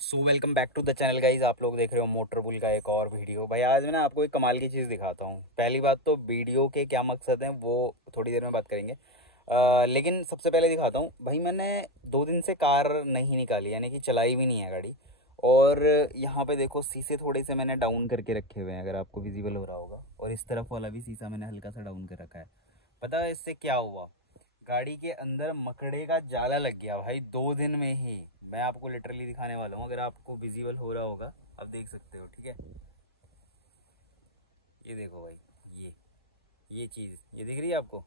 So welcome back to the channel guys. आप लोग देख रहे हो मोटर बुल का एक और वीडियो। भाई आज मैं ना आपको एक कमाल की चीज़ दिखाता हूँ। पहली बात तो वीडियो के क्या मकसद हैं वो थोड़ी देर में बात करेंगे। लेकिन सबसे पहले दिखाता हूँ भाई, मैंने 2 दिन से कार नहीं निकाली, यानी कि चलाई भी नहीं है गाड़ी। और यहाँ पे देखो शीशे थोड़े से मैंने डाउन करके रखे हुए हैं, अगर आपको विजिबल हो रहा होगा। और इस तरफ वाला भी शीशा मैंने हल्का सा डाउन कर रखा है। पता है इससे क्या हुआ? गाड़ी के अंदर मकड़े का जाला लग गया भाई 2 दिन में ही। मैं आपको लिटरली दिखाने वाला हूँ, अगर आपको विजिबल हो रहा होगा आप देख सकते हो, ठीक है। ये देखो भाई, ये चीज़ ये दिख रही है आपको?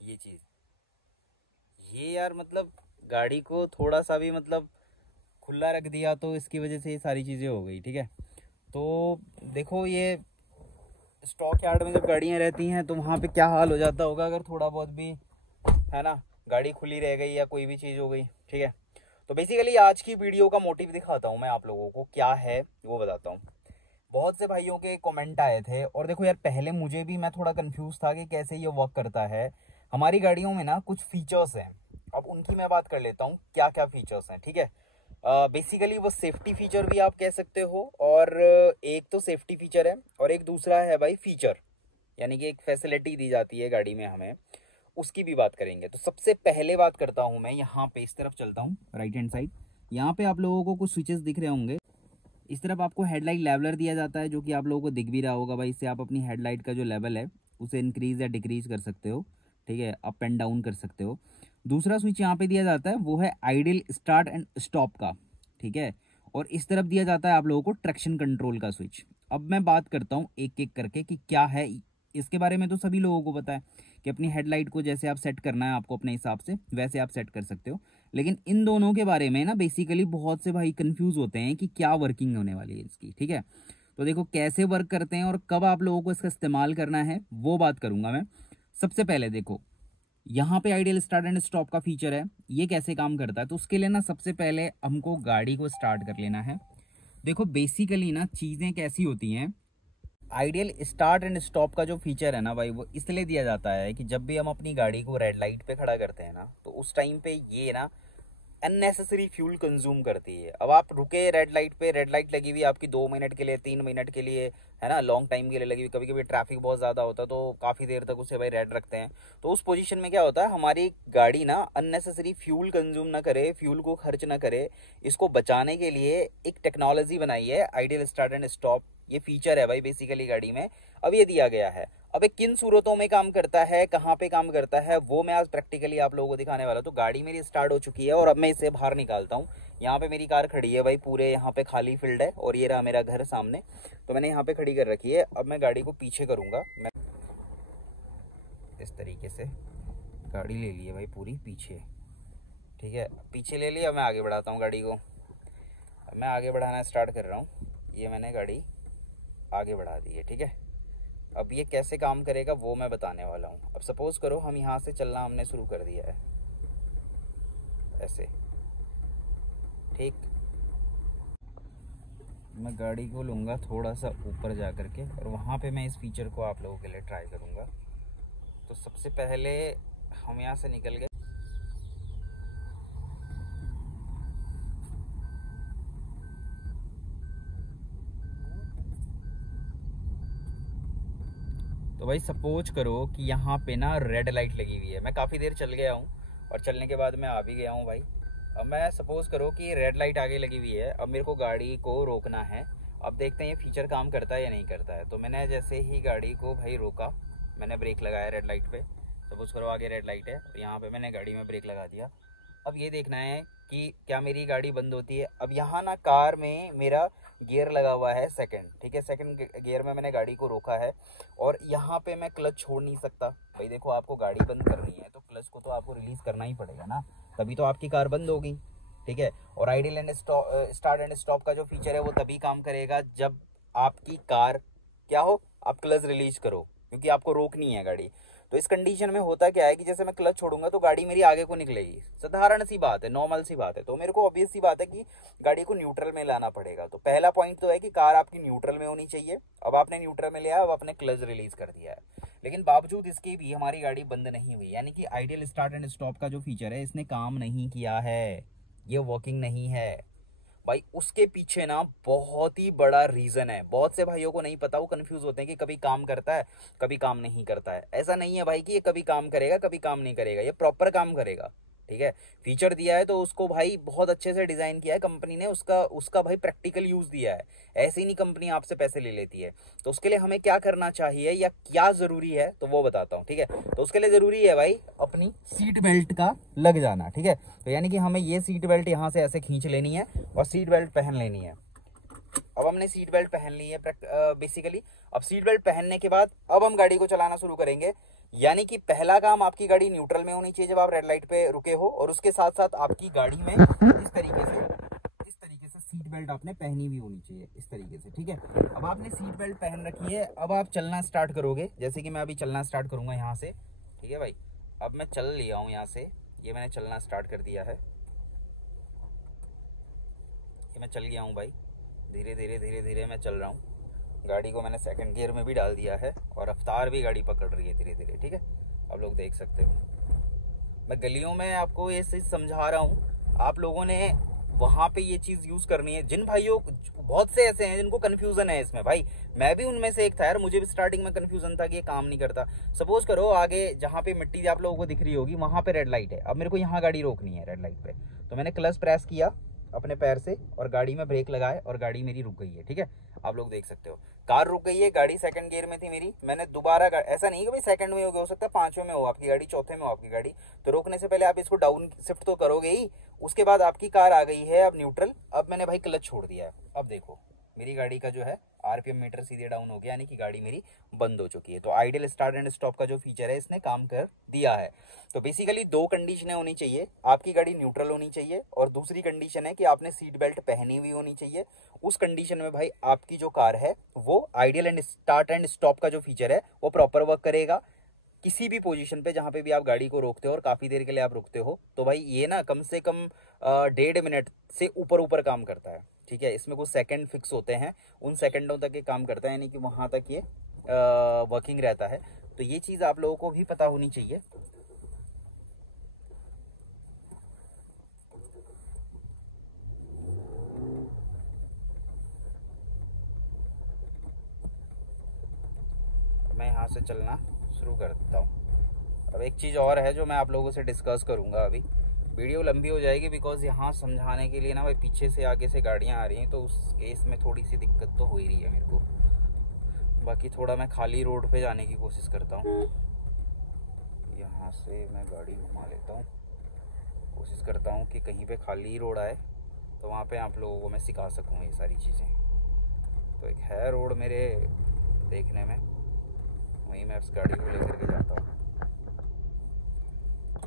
ये चीज़ ये यार मतलब गाड़ी को थोड़ा सा भी मतलब खुला रख दिया तो इसकी वजह से ये सारी चीज़ें हो गई, ठीक है। तो देखो ये स्टॉक यार्ड में जब गाड़ियाँ रहती हैं तो वहाँ पे क्या हाल हो जाता होगा अगर थोड़ा बहुत भी, है ना, गाड़ी खुली रह गई या कोई भी चीज़ हो गई, ठीक है। तो बेसिकली आज की वीडियो का मोटिव दिखाता हूँ मैं आप लोगों को, क्या है वो बताता हूँ। बहुत से भाइयों के कमेंट आए थे और देखो यार, पहले मुझे भी, मैं थोड़ा कंफ्यूज था कि कैसे ये वर्क करता है। हमारी गाड़ियों में ना कुछ फीचर्स हैं, अब उनकी मैं बात कर लेता हूँ क्या क्या फीचर्स हैं, ठीक है। बेसिकली वो सेफ्टी फीचर भी आप कह सकते हो, और एक तो सेफ्टी फीचर है और एक दूसरा है भाई फीचर, यानी कि एक फैसिलिटी दी जाती है गाड़ी में हमें, उसकी भी बात करेंगे। तो सबसे पहले बात करता हूं मैं, यहाँ पे इस तरफ चलता हूँ राइट हैंड साइड। यहाँ पे आप लोगों को कुछ स्विचेस दिख रहे होंगे। इस तरफ आपको हेडलाइट लेवलर दिया जाता है, जो कि आप लोगों को दिख भी रहा होगा भाई। इससे आप अपनी हेडलाइट का जो लेवल है उसे इंक्रीज या डिक्रीज कर सकते हो, ठीक है, अप एंड डाउन कर सकते हो। दूसरा स्विच यहाँ पे दिया जाता है वो है आइडियल स्टार्ट एंड स्टॉप का, ठीक है। और इस तरफ दिया जाता है आप लोगों को ट्रैक्शन कंट्रोल का स्विच। अब मैं बात करता हूँ एक एक करके कि क्या है इसके बारे में। तो सभी लोगों को पता है कि अपनी हेडलाइट को जैसे आप सेट करना है आपको अपने हिसाब से, वैसे आप सेट कर सकते हो। लेकिन इन दोनों के बारे में ना बेसिकली बहुत से भाई कंफ्यूज होते हैं कि क्या वर्किंग होने वाली है इसकी, ठीक है। तो देखो कैसे वर्क करते हैं और कब आप लोगों को इसका इस्तेमाल करना है वो बात करूंगा मैं। सबसे पहले देखो, यहाँ पे आइडियल स्टार्ट एंड स्टॉप का फीचर है, ये कैसे काम करता है। तो उसके लिए ना सबसे पहले हमको गाड़ी को स्टार्ट कर लेना है। देखो बेसिकली ना चीज़ें कैसी होती हैं, आइडियल स्टार्ट एंड स्टॉप का जो फीचर है ना भाई, वो इसलिए दिया जाता है कि जब भी हम अपनी गाड़ी को रेड लाइट पे खड़ा करते हैं ना, तो उस टाइम पे ये ना अननेसेसरी फ्यूल कंज्यूम करती है। अब आप रुके रेड लाइट पे, रेड लाइट लगी हुई आपकी 2 मिनट के लिए, 3 मिनट के लिए, है ना, लॉन्ग टाइम के लिए लगी हुई। कभी कभी ट्रैफिक बहुत ज़्यादा होता है तो काफ़ी देर तक उसे भाई रेड रखते हैं। तो उस पोजीशन में क्या होता है, हमारी गाड़ी ना अननेसेसरी फ्यूल कंज्यूम ना करे, फ्यूल को खर्च ना करे। इसको बचाने के लिए एक टेक्नोलॉजी बनाई है आइडियल स्टार्ट एंड स्टॉप। ये फीचर है भाई बेसिकली गाड़ी में, अब ये दिया गया है। अब ये किन सूरतों में काम करता है, कहाँ पे काम करता है, वो मैं आज प्रैक्टिकली आप लोगों को दिखाने वाला हूँ। तो गाड़ी मेरी स्टार्ट हो चुकी है और अब मैं इसे बाहर निकालता हूँ। यहाँ पे मेरी कार खड़ी है भाई, पूरे यहाँ पे खाली फील्ड है और ये रहा मेरा घर सामने। तो मैंने यहाँ पे खड़ी कर रखी है। अब मैं गाड़ी को पीछे करूँगा, मैं इस तरीके से गाड़ी ले ली है भाई पूरी पीछे, ठीक है। पीछे ले लिया, मैं आगे बढ़ाता हूँ गाड़ी को। अब मैं आगे बढ़ाना स्टार्ट कर रहा हूँ, ये मैंने गाड़ी आगे बढ़ा दी है, ठीक है। अब ये कैसे काम करेगा वो मैं बताने वाला हूँ। अब सपोज करो हम यहाँ से चलना हमने शुरू कर दिया है ऐसे, ठीक। मैं गाड़ी को लूँगा थोड़ा सा ऊपर जा कर के और वहाँ पे मैं इस फीचर को आप लोगों के लिए ट्राई करूँगा। तो सबसे पहले हम यहाँ से निकल गए। तो भाई सपोज करो कि यहाँ पे ना रेड लाइट लगी हुई है, मैं काफ़ी देर चल गया हूँ और चलने के बाद मैं आ भी गया हूँ भाई। अब मैं सपोज करो कि रेड लाइट आगे लगी हुई है, अब मेरे को गाड़ी को रोकना है। अब देखते हैं ये फीचर काम करता है या नहीं करता है। तो मैंने जैसे ही गाड़ी को भाई रोका, मैंने ब्रेक लगाया रेड लाइट पे। सपोज करो आगे रेड लाइट है और यहाँ पे मैंने गाड़ी में ब्रेक लगा दिया। अब ये देखना है कि क्या मेरी गाड़ी बंद होती है। अब यहाँ ना कार में मेरा गियर लगा हुआ है सेकंड, ठीक है। सेकंड गियर में मैंने गाड़ी को रोका है और यहाँ पे मैं क्लच छोड़ नहीं सकता भाई। देखो आपको गाड़ी बंद करनी है तो क्लच को तो आपको रिलीज करना ही पड़ेगा ना, तभी तो आपकी कार बंद होगी, ठीक है। और ideal and start and stop का जो फीचर है वो तभी काम करेगा जब आपकी कार क्या हो, आप क्लच रिलीज करो, क्योंकि आपको रोकनी है गाड़ी। तो इस कंडीशन में होता क्या है कि जैसे मैं क्लच छोड़ूंगा तो गाड़ी मेरी आगे को निकलेगी, साधारण सी बात है, नॉर्मल सी बात है। तो मेरे को ऑब्वियस सी बात है कि गाड़ी को न्यूट्रल में लाना पड़ेगा। तो पहला पॉइंट तो है कि कार आपकी न्यूट्रल में होनी चाहिए। अब आपने न्यूट्रल में लिया, अब आपने क्लच रिलीज कर दिया है, लेकिन बावजूद इसके भी हमारी गाड़ी बंद नहीं हुई, यानी कि आइडियल स्टार्ट एंड स्टॉप का जो फीचर है इसने काम नहीं किया है, ये वर्किंग नहीं है। भाई उसके पीछे ना बहुत ही बड़ा रीजन है। बहुत से भाइयों को नहीं पता, वो कंफ्यूज होते हैं कि कभी काम करता है कभी काम नहीं करता है। ऐसा नहीं है भाई कि ये कभी काम करेगा कभी काम नहीं करेगा, ये प्रॉपर काम करेगा। ठीक है, फीचर दिया है तो उसको भाई बहुत अच्छे से डिजाइन किया है कंपनी ने, उसका उसका भाई प्रैक्टिकल यूज दिया है। ऐसे ही नहीं कंपनी आपसे पैसे ले लेती है। तो उसके लिए हमें क्या करना चाहिए या क्या जरूरी है तो वो बताता हूँ। ठीक है, तो उसके लिए जरूरी है भाई अपनी सीट बेल्ट का लग जाना। ठीक है, तो यानी कि हमें ये सीट बेल्ट यहाँ से ऐसे खींच लेनी है और सीट बेल्ट पहन लेनी है। अब हमने सीट बेल्ट पहन ली है बेसिकली। अब सीट बेल्ट पहनने के बाद अब हम गाड़ी को चलाना शुरू करेंगे। यानी कि पहला काम, आपकी गाड़ी न्यूट्रल में होनी चाहिए जब आप रेड लाइट पे रुके हो, और उसके साथ साथ आपकी गाड़ी में इस तरीके से सीट बेल्ट आपने पहनी भी होनी चाहिए, इस तरीके से। ठीक है, अब आपने सीट बेल्ट पहन रखी है, अब आप चलना स्टार्ट करोगे। जैसे कि मैं अभी चलना स्टार्ट करूंगा यहाँ से। ठीक है भाई, अब मैं चल लिया हूँ यहाँ से, ये मैंने चलना स्टार्ट कर दिया है, ये मैं चल गया हूँ भाई। धीरे धीरे धीरे धीरे मैं चल रहा हूँ। गाड़ी को मैंने सेकंड गियर में भी डाल दिया है और रफ्तार भी गाड़ी पकड़ रही है धीरे धीरे। ठीक है, आप लोग देख सकते हो। मैं गलियों में आपको ये चीज़ समझा रहा हूँ, आप लोगों ने वहाँ पे ये चीज़ यूज़ करनी है। जिन भाइयों, बहुत से ऐसे हैं जिनको कन्फ्यूज़न है इसमें भाई, मैं भी उनमें से एक था यार। मुझे भी स्टार्टिंग में कन्फ्यूज़न था कि ये काम नहीं करता। सपोज करो आगे जहाँ पे मिट्टी आप लोगों को दिख रही होगी वहाँ पे रेड लाइट है, अब मेरे को यहाँ गाड़ी रोकनी है रेड लाइट पे, तो मैंने क्लच प्रेस किया अपने पैर से और गाड़ी में ब्रेक लगाए और गाड़ी मेरी रुक गई है। ठीक है, आप लोग देख सकते हो कार रुक गई है। गाड़ी सेकंड गियर में थी मेरी, मैंने दोबारा, ऐसा नहीं कि भाई सेकंड में हो सकता है पांचवें में हो आपकी गाड़ी, चौथे में हो आपकी गाड़ी, तो रोकने से पहले आप इसको डाउन शिफ्ट तो करोगे ही। उसके बाद आपकी कार आ गई है अब न्यूट्रल। अब मैंने भाई क्लच छोड़ दिया है, अब देखो मेरी गाड़ी का जो है आरपीएम मीटर सीधे डाउन हो गया, यानी कि गाड़ी मेरी बंद हो चुकी है। तो आइडियल स्टार्ट एंड स्टॉप का जो फीचर है इसने काम कर दिया है। तो बेसिकली दो कंडीशनें होनी चाहिए, आपकी गाड़ी न्यूट्रल होनी चाहिए और दूसरी कंडीशन है कि आपने सीट बेल्ट पहनी हुई होनी चाहिए। उस कंडीशन में भाई आपकी जो कार है वो ideal and start and stop का जो फीचर है वो प्रॉपर वर्क करेगा। किसी भी पोजीशन पे जहाँ पे भी आप गाड़ी को रोकते हो और काफ़ी देर के लिए आप रुकते हो, तो भाई ये ना कम से कम 1.5 मिनट से ऊपर ऊपर काम करता है। ठीक है, इसमें कुछ सेकंड फिक्स होते हैं, उन सेकंडों तक ये काम करता है, यानी कि वहाँ तक ये वर्किंग रहता है। तो ये चीज़ आप लोगों को भी पता होनी चाहिए। मैं यहाँ से चलना शुरू कर देता हूँ। अब एक चीज़ और है जो मैं आप लोगों से डिस्कस करूँगा। अभी वीडियो लंबी हो जाएगी बिकॉज यहाँ समझाने के लिए ना भाई पीछे से आगे से गाड़ियाँ आ रही हैं, तो उस केस में थोड़ी सी दिक्कत तो हो ही रही है मेरे को। बाकी थोड़ा मैं खाली रोड पे जाने की कोशिश करता हूँ। यहाँ से मैं गाड़ी घुमा लेता हूँ, कोशिश करता हूँ कि कहीं पे खाली रोड आए तो वहाँ पे आप लोगों को मैं सिखा सकूँ ये सारी चीज़ें। तो एक है रोड मेरे देखने में, वहीं मैं उस गाड़ी को लेकर के जाता हूँ।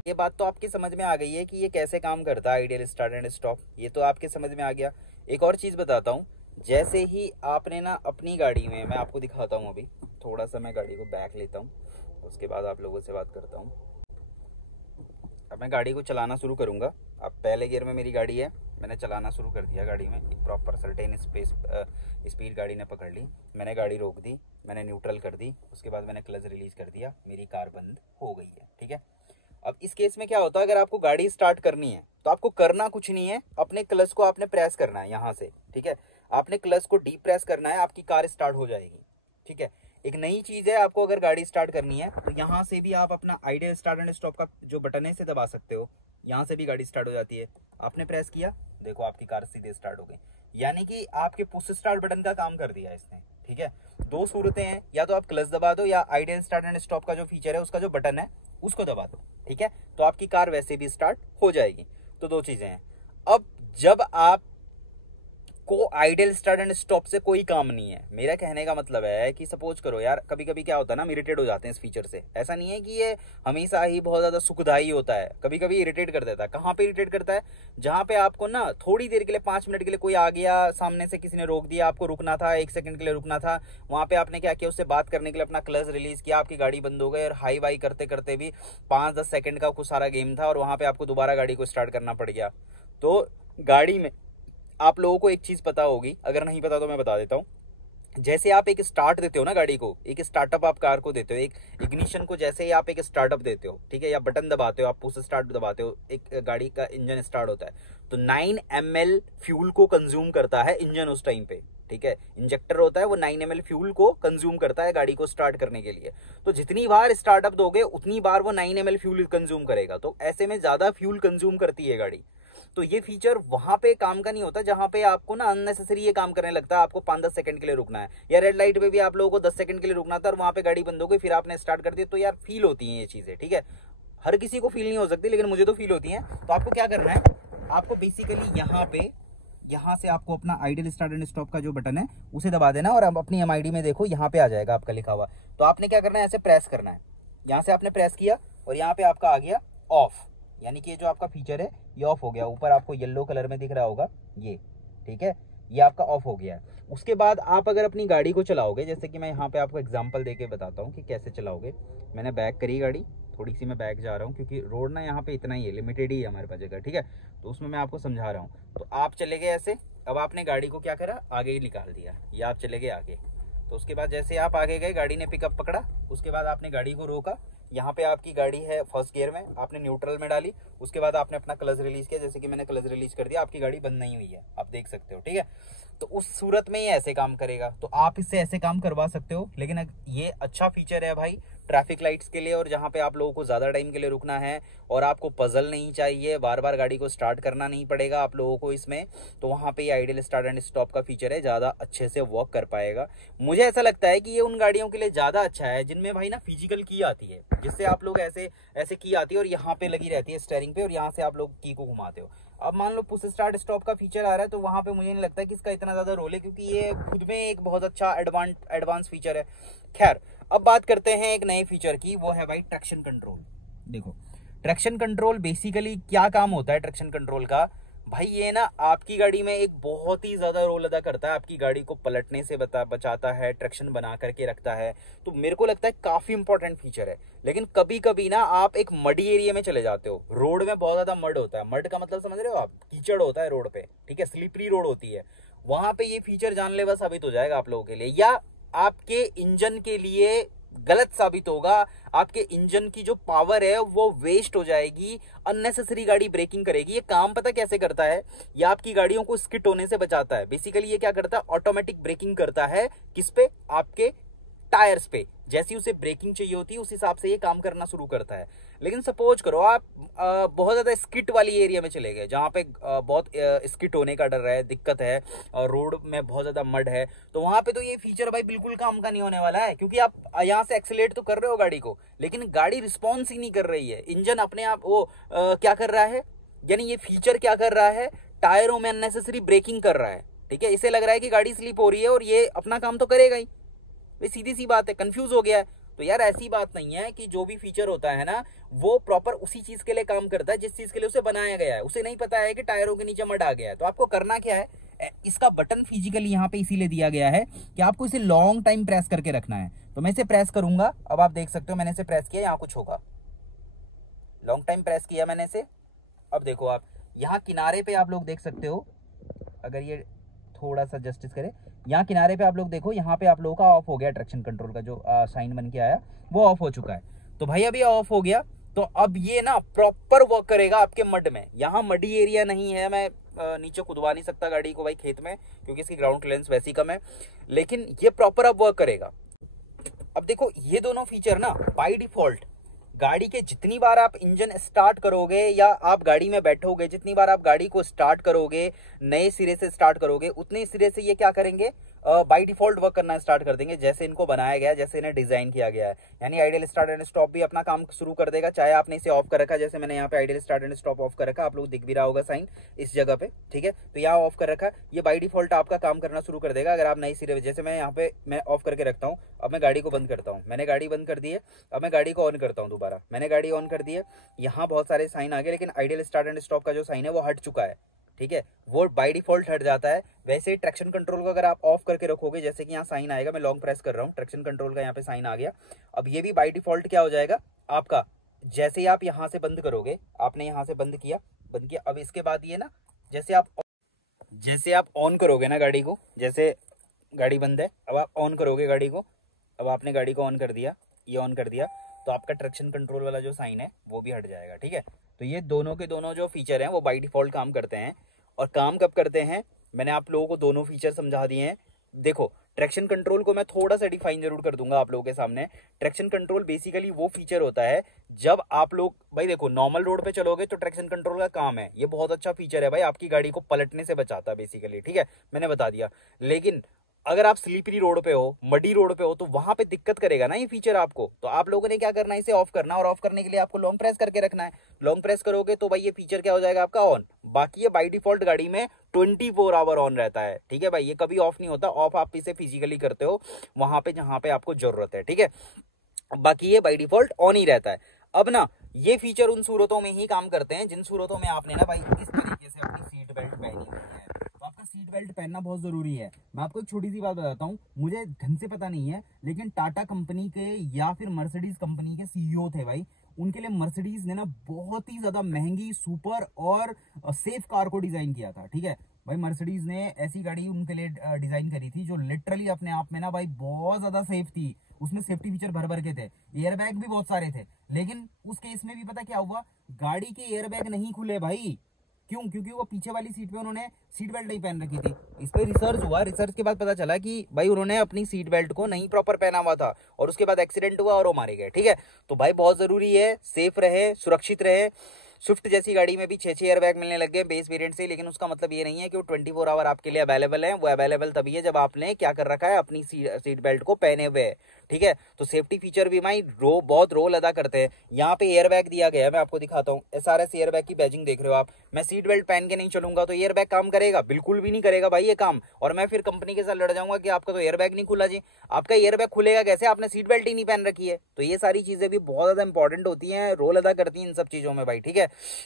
ये बात तो आपकी समझ में आ गई है कि ये कैसे काम करता है आइडियल स्टार्ट एंड स्टॉप, ये तो आपके समझ में आ गया। एक और चीज़ बताता हूँ, जैसे ही आपने ना अपनी गाड़ी में, मैं आपको दिखाता हूँ अभी थोड़ा सा, मैं गाड़ी को बैक लेता हूँ, उसके बाद आप लोगों से बात करता हूँ। अब मैं गाड़ी को चलाना शुरू करूँगा। अब पहले गियर में मेरी गाड़ी है, मैंने चलाना शुरू कर दिया गाड़ी में, एक प्रॉपर सर्टेन स्पीड गाड़ी ने पकड़ ली, मैंने गाड़ी रोक दी, मैंने न्यूट्रल कर दी, उसके बाद मैंने क्लच रिलीज कर दिया, मेरी कार बंद हो गई है। ठीक है, अब इस केस में क्या होता है, अगर आपको गाड़ी स्टार्ट करनी है तो आपको करना कुछ नहीं है, अपने क्लच को आपने प्रेस करना है यहाँ से। ठीक है, आपने क्लच को डीप प्रेस करना है, आपकी कार स्टार्ट हो जाएगी। ठीक है, एक नई चीज़ है, आपको अगर गाड़ी स्टार्ट करनी है तो यहाँ से भी आप अपना आइडियल स्टार्ट एंड स्टॉप का जो बटन है इसे दबा सकते हो, यहाँ से भी गाड़ी स्टार्ट हो जाती है। आपने प्रेस किया, देखो आपकी कार सीधे स्टार्ट हो गई, यानी कि आपके पुश स्टार्ट बटन का काम कर दिया इसने। ठीक है, दो सूरतें हैं, या तो आप क्लच दबा दो या आइडियल स्टार्ट एंड स्टॉप का जो फीचर है उसका जो बटन है उसको दबा दो। ठीक है, तो आपकी कार वैसे भी स्टार्ट हो जाएगी। तो दो चीजें हैं। अब जब आप को आइडियल स्टार्ट एंड स्टॉप से कोई काम नहीं है, मेरा कहने का मतलब है कि सपोज करो यार, कभी कभी क्या होता है ना, हम इरिटेट हो जाते हैं इस फीचर से। ऐसा नहीं है कि ये हमेशा ही बहुत ज्यादा सुखदायी होता है, कभी कभी इरिटेट कर देता है। कहाँ पे इरिटेट करता है, जहां पे आपको ना थोड़ी देर के लिए 5 मिनट के लिए कोई आ गया, सामने से किसी ने रोक दिया, आपको रुकना था, 1 सेकंड के लिए रुकना था, वहां पे आपने क्या किया, उससे बात करने के लिए अपना क्लच रिलीज किया, आपकी गाड़ी बंद हो गई और हाई वाई करते करते भी 5-10 सेकंड का कुछ सारा गेम था और वहां पे आपको दोबारा गाड़ी को स्टार्ट करना पड़ गया। तो गाड़ी में आप लोगों को एक चीज पता होगी, अगर नहीं पता तो मैं बता देता हूँ, जैसे आप एक स्टार्ट देते हो ना गाड़ी को, एक स्टार्टअप आप कार को देते हो, एक इग्निशन को जैसे ही आप एक स्टार्टअप देते हो, ठीक है, या बटन दबाते हो, आप पुश स्टार्ट दबाते हो, एक गाड़ी का इंजन स्टार्ट होता है, तो 9 ml फ्यूल को कंज्यूम करता है इंजन उस टाइम पे, ठीक है। इंजेक्टर होता है वो 9 ml फ्यूल को कंज्यूम करता है गाड़ी को स्टार्ट करने के लिए। तो जितनी बार स्टार्टअप दोगे उतनी बार वो 9 ml फ्यूल कंज्यूम करेगा, तो ऐसे में ज्यादा फ्यूल कंज्यूम करती है गाड़ी। तो ये फीचर वहां पे काम का नहीं होता जहां पे आपको ना अननेसेसरी ये काम करने लगता है, आपको 5-10 सेकंड के लिए रुकना है, या रेड लाइट पे भी आप लोगों को 10 सेकंड के लिए रुकना था और वहां पे गाड़ी बंद हो गई, फिर आपने स्टार्ट कर दिया, तो यार फील होती है ये चीजें, ठीक है। हर किसी को फील नहीं हो सकती, लेकिन मुझे तो फील होती है। तो आपको क्या करना है, आपको बेसिकली यहाँ से आपको अपना आइडियल स्टार्ट एंड स्टॉप का जो बटन है उसे दबा देना, और अब अपनी एमआईडी में देखो यहाँ पे आ जाएगा आपका लिखा हुआ। तो आपने क्या करना है, ऐसे प्रेस करना है, यहाँ से आपने प्रेस किया और यहाँ पे आपका आ गया ऑफ, यानी कि ये जो आपका फीचर है ये ऑफ हो गया। ऊपर आपको येलो कलर में दिख रहा होगा ये, ठीक है, ये आपका ऑफ हो गया है। उसके बाद आप अगर अपनी गाड़ी को चलाओगे, जैसे कि मैं यहाँ पे आपको एग्जांपल देके बताता हूँ कि कैसे चलाओगे। मैंने बैक करी गाड़ी, थोड़ी सी मैं बैक जा रहा हूँ क्योंकि रोड ना यहाँ पे इतना ही है, लिमिटेड ही है हमारे पास जगह, ठीक है, तो उसमें मैं आपको समझा रहा हूँ। तो आप चले गए ऐसे, अब आपने गाड़ी को क्या करा, आगे ही निकाल दिया, या आप चले गए आगे। तो उसके बाद जैसे आप आगे गए, गाड़ी ने पिकअप पकड़ा, उसके बाद आपने गाड़ी को रोका, यहाँ पे आपकी गाड़ी है फर्स्ट गियर में, आपने न्यूट्रल में डाली, उसके बाद आपने अपना क्लच रिलीज किया, जैसे कि मैंने क्लच रिलीज कर दिया, आपकी गाड़ी बंद नहीं हुई है, आप देख सकते हो, ठीक है। तो उस सूरत में ये ऐसे काम करेगा, तो आप इससे ऐसे काम करवा सकते हो। लेकिन ये अच्छा फीचर है भाई ट्रैफिक लाइट्स के लिए, और जहाँ पे आप लोगों को ज़्यादा टाइम के लिए रुकना है और आपको पजल नहीं चाहिए, बार बार गाड़ी को स्टार्ट करना नहीं पड़ेगा आप लोगों को इसमें, तो वहाँ पे ये आइडियल स्टार्ट एंड स्टॉप का फीचर है, ज़्यादा अच्छे से वर्क कर पाएगा। मुझे ऐसा लगता है कि ये उन गाड़ियों के लिए ज़्यादा अच्छा है जिनमें भाई ना फिजिकल की आती है, जिससे आप लोग ऐसे ऐसे की आती है और यहाँ पे लगी रहती है स्टीयरिंग पे, और यहाँ से आप लोग की को घुमाते हो। अब मान लो पुश स्टार्ट स्टॉप का फीचर आ रहा है, तो वहां पे मुझे नहीं लगता कि इसका इतना ज्यादा रोल है, क्योंकि ये खुद में एक बहुत अच्छा एडवांस फीचर है। खैर, अब बात करते हैं एक नए फीचर की, वो है भाई ट्रैक्शन कंट्रोल। देखो, ट्रैक्शन कंट्रोल बेसिकली क्या काम होता है ट्रैक्शन कंट्रोल का भाई, ये ना आपकी गाड़ी में एक बहुत ही ज्यादा रोल अदा करता है, आपकी गाड़ी को पलटने से बचाता है, ट्रैक्शन बना करके रखता है। तो मेरे को लगता है काफी इंपॉर्टेंट फीचर है। लेकिन कभी कभी ना आप एक मडी एरिया में चले जाते हो, रोड में बहुत ज्यादा मड होता है, मड का मतलब समझ रहे हो आप, कीचड़ होता है रोड पे, ठीक है, स्लिपरी रोड होती है, वहां पे ये फीचर जानलेवा साबित हो जाएगा आप लोगों के लिए, या आपके इंजन के लिए गलत साबित होगा। आपके इंजन की जो पावर है वो वेस्ट हो जाएगी, अननेसेसरी गाड़ी ब्रेकिंग करेगी। ये काम पता कैसे करता है, ये आपकी गाड़ियों को स्किट होने से बचाता है। बेसिकली ये क्या करता है, ऑटोमेटिक ब्रेकिंग करता है, किस पे, आपके टायर्स पे, जैसी उसे ब्रेकिंग चाहिए होती है उस हिसाब से ये काम करना शुरू करता है। लेकिन सपोज करो आप बहुत ज्यादा स्किट वाली एरिया में चले गए, जहां पे बहुत स्किट होने का डर है, दिक्कत है, और रोड में बहुत ज्यादा मड है, तो वहां पे तो ये फीचर भाई बिल्कुल काम का नहीं होने वाला है, क्योंकि आप यहाँ से एक्सीलेट तो कर रहे हो गाड़ी को, लेकिन गाड़ी रिस्पॉन्स ही नहीं कर रही है, इंजन अपने आप वो क्या कर रहा है, यानी ये फीचर क्या कर रहा है, टायरों में अननेसेसरी ब्रेकिंग कर रहा है, ठीक है। इसे लग रहा है कि गाड़ी स्लिप हो रही है और ये अपना काम तो करेगा ही, ये सीधी सी बात है, कंफ्यूज हो गया है। तो यार ऐसी बात नहीं है कि जो भी फीचर होता है ना वो प्रॉपर उसी चीज के लिए काम करता है जिस चीज के लिए उसे बनाया गया है। उसे नहीं पता है कि टायरों के नीचे मड आ गया है, तो आपको करना क्या है, इसका बटन फिजिकली यहाँ पे इसीलिए दिया गया है कि आपको इसे लॉन्ग टाइम प्रेस करके रखना है। तो मैं इसे प्रेस करूंगा, अब आप देख सकते हो मैंने इसे प्रेस किया, यहाँ कुछ होगा, लॉन्ग टाइम प्रेस किया मैंने इसे। अब देखो आप यहाँ किनारे पे आप लोग देख सकते हो, अगर ये थोड़ा सा जस्टिस करें, यहाँ किनारे पे आप लोग देखो, यहाँ पे आप लोगों का ऑफ हो गया, ट्रैक्शन कंट्रोल का जो साइन बन के आया वो ऑफ हो चुका है। तो भाई अभी ऑफ हो गया, तो अब ये ना प्रॉपर वर्क करेगा आपके मड में। यहाँ मडी एरिया नहीं है, मैं नीचे खुदवा नहीं सकता गाड़ी को भाई खेत में, क्योंकि इसकी ग्राउंड क्लियरेंस वैसी कम है, लेकिन ये प्रॉपर अब वर्क करेगा। अब देखो ये दोनों फीचर ना बाय डिफॉल्ट गाड़ी के जितनी बार आप इंजन स्टार्ट करोगे या आप गाड़ी में बैठोगे, जितनी बार आप गाड़ी को स्टार्ट करोगे, नए सिरे से स्टार्ट करोगे, उतने सिरे से ये क्या करेंगे, बाय डिफॉल्ट वर्क करना स्टार्ट कर देंगे, जैसे इनको बनाया गया है, जैसे इन्हें डिजाइन किया गया है। यानी आइडियल स्टार्ट एंड स्टॉप भी अपना काम शुरू कर देगा, चाहे आपने इसे ऑफ कर रखा, जैसे मैंने यहाँ पे ideal start and stop of कर रखा, आप लोग दिख भी रहा होगा साइन इस जगह पे, ठीक है। तो यहाँ ऑफ कर रखा, ये बाय डिफॉल्ट आपका काम करना शुरू कर देगा। अगर आप नई सिरे, जैसे मैं यहाँ पे मैं ऑफ करके रखता हूँ, अब मैं गाड़ी को बंद करता हूँ, मैंने गाड़ी बंद कर दी है, अब मैं गाड़ी को ऑन करता हूँ दोबारा, मैंने गाड़ी ऑन कर दी है, यहाँ बहुत सारे साइन आ गए, लेकिन आइडियल स्टार्ट एंड स्टॉप का जो साइन है वो हट चुका है, ठीक है, वो बाय डिफॉल्ट हट जाता है। वैसे ही ट्रैक्शन कंट्रोल को अगर आप ऑफ करके रखोगे, जैसे कि यहाँ साइन आएगा, मैं लॉन्ग प्रेस कर रहा हूँ, ट्रैक्शन कंट्रोल का यहाँ पे साइन आ गया, अब ये भी बाय डिफॉल्ट क्या हो जाएगा आपका, जैसे ही आप यहाँ से बंद करोगे, आपने यहाँ से बंद किया, अब इसके बाद ये ना जैसे आप ऑन करोगे ना गाड़ी को, जैसे गाड़ी बंद है, अब आप ऑन करोगे गाड़ी को, अब आपने गाड़ी को ऑन कर दिया, ये ऑन कर दिया, तो आपका ट्रैक्शन कंट्रोल वाला जो साइन है वो भी हट जाएगा, ठीक है। तो ये दोनों के दोनों जो फीचर हैं वो बाय डिफॉल्ट काम करते हैं। और काम कब करते हैं, मैंने आप लोगों को दोनों फीचर समझा दिए हैं। देखो, ट्रैक्शन कंट्रोल को मैं थोड़ा सा डिफाइन जरूर कर दूंगा आप लोगों के सामने। ट्रैक्शन कंट्रोल बेसिकली वो फीचर होता है जब आप लोग, भाई देखो, नॉर्मल रोड पे चलोगे तो ट्रैक्शन कंट्रोल का काम है, ये बहुत अच्छा फीचर है भाई, आपकी गाड़ी को पलटने से बचाता है बेसिकली, ठीक है, मैंने बता दिया। लेकिन अगर आप स्लीपरी रोड पे हो, मडी रोड पे हो, तो वहां पे दिक्कत करेगा ना ये फीचर आपको। तो आप लोगों ने क्या करना है, इसे ऑफ करना, और ऑफ करने के लिए आपको लॉन्ग प्रेस करके रखना है। लॉन्ग प्रेस करोगे तो भाई ये फीचर क्या हो जाएगा आपका, ऑन। बाकी ये बाय डिफॉल्ट गाड़ी में 24 आवर ऑन रहता है, ठीक है भाई, ये कभी ऑफ नहीं होता। ऑफ आप इसे फिजिकली करते हो वहां पे जहां पे आपको जरूरत है, ठीक है। बाकी ये बाय डिफॉल्ट ऑन ही रहता है। अब ना ये फीचर उन सूरतों में ही काम करते हैं जिन सूरतों में आपने ना भाई इस तरीके से अपनी सीट बेल्ट पहनी हुई है। तो आपका सीट बेल्ट पहनना बहुत जरूरी है। मैं आपको एक छोटी सी बात बताता हूँ, मुझे ढंग से पता नहीं है, लेकिन टाटा कंपनी के या फिर मर्सिडीज कंपनी के सीईओ थे भाई, उनके लिए मर्सिडीज ने ना बहुत ही ज्यादा महंगी सुपर और सेफ कार को डिजाइन किया था, ठीक है भाई। मर्सिडीज ने ऐसी गाड़ी उनके लिए डिजाइन करी थी जो लिटरली अपने आप में ना भाई बहुत ज्यादा सेफ थी। उसमें सेफ्टी फीचर भर भर के थे, एयरबैग भी बहुत सारे थे। लेकिन उस केस में भी पता क्या हुआ, गाड़ी के एयरबैग नहीं खुले भाई। क्यों? क्योंकि वो पीछे वाली सीट पे उन्होंने सीट बेल्ट नहीं पहन रखी थी। इस पे रिसर्च हुआ, रिसर्च के बाद पता चला कि भाई उन्होंने अपनी सीट बेल्ट को नहीं प्रॉपर पहना हुआ था, और उसके बाद एक्सीडेंट हुआ और वो मारे गए, ठीक है। तो भाई बहुत जरूरी है, सेफ रहे, सुरक्षित रहे। स्विफ्ट जैसी गाड़ी में भी 6 एयरबैग मिलने लग गए बेस वेरिएंट से, लेकिन उसका मतलब ये नहीं है कि वो 24 आवर आपके लिए अवेलेबल है। वो अवेलेबल तभी है जब आपने क्या कर रखा है, अपनी सीट बेल्ट को पहने हुए है, ठीक है। तो सेफ्टी फीचर भी भाई बहुत रोल अदा करते हैं। यहाँ पे एयरबैग दिया गया है, मैं आपको दिखाता हूँ। SRS एयरबैग की बैजिंग देख रहे हो आप। मैं सीट बेल्ट पहन के नहीं चलूंगा तो एयरबैग काम करेगा? बिल्कुल भी नहीं करेगा भाई ये काम। और मैं फिर कंपनी के साथ लड़ जाऊंगा कि आपका तो एयरबैग नहीं खुला जी। आपका एयरबैग खुलेगा कैसे, आपने सीट बेल्ट ही नहीं पहन रखी है। तो ये सारी चीजें भी बहुत ज्यादा इंपॉर्टेंट होती हैं, रोल अदा करती हैं इन सब चीजों में भाई, ठीक है।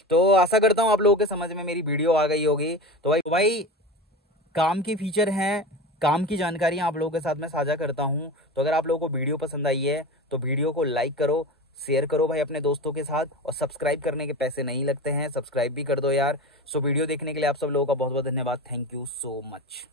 तो आशा करता हूँ आप लोगों के समझ में मेरी वीडियो आ गई होगी। तो भाई काम की फीचर हैं, काम की जानकारियां आप लोगों के साथ में साझा करता हूं। तो अगर आप लोगों को वीडियो पसंद आई है तो वीडियो को लाइक करो, शेयर करो भाई अपने दोस्तों के साथ, और सब्सक्राइब करने के पैसे नहीं लगते हैं, सब्सक्राइब भी कर दो यार। सो वीडियो देखने के लिए आप सब लोगों का बहुत बहुत धन्यवाद। Thank you so much.